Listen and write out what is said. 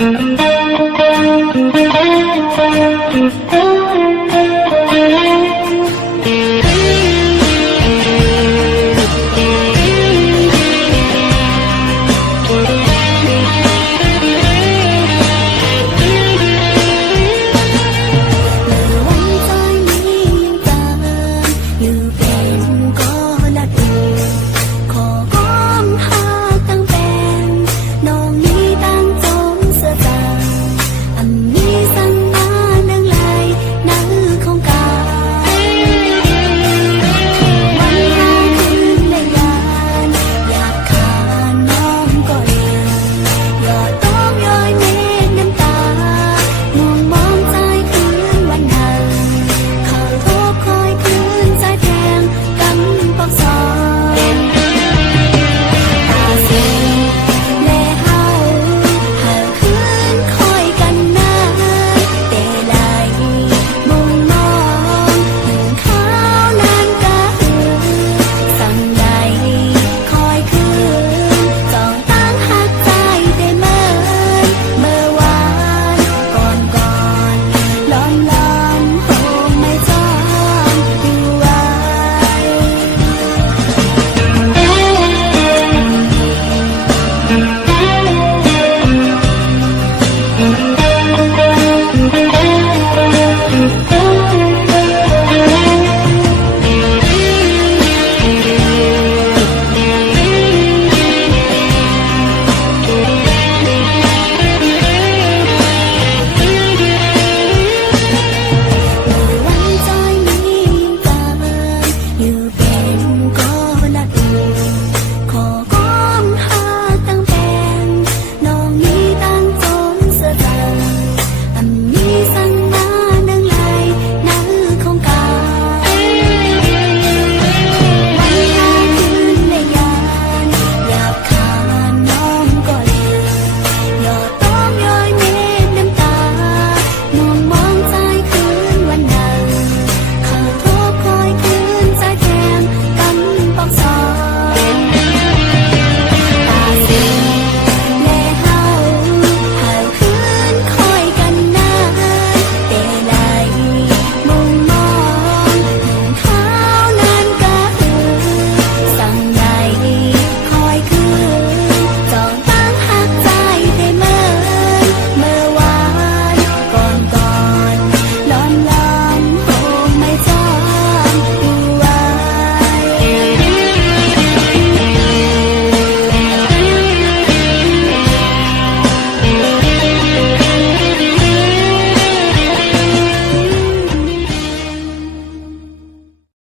Thank you.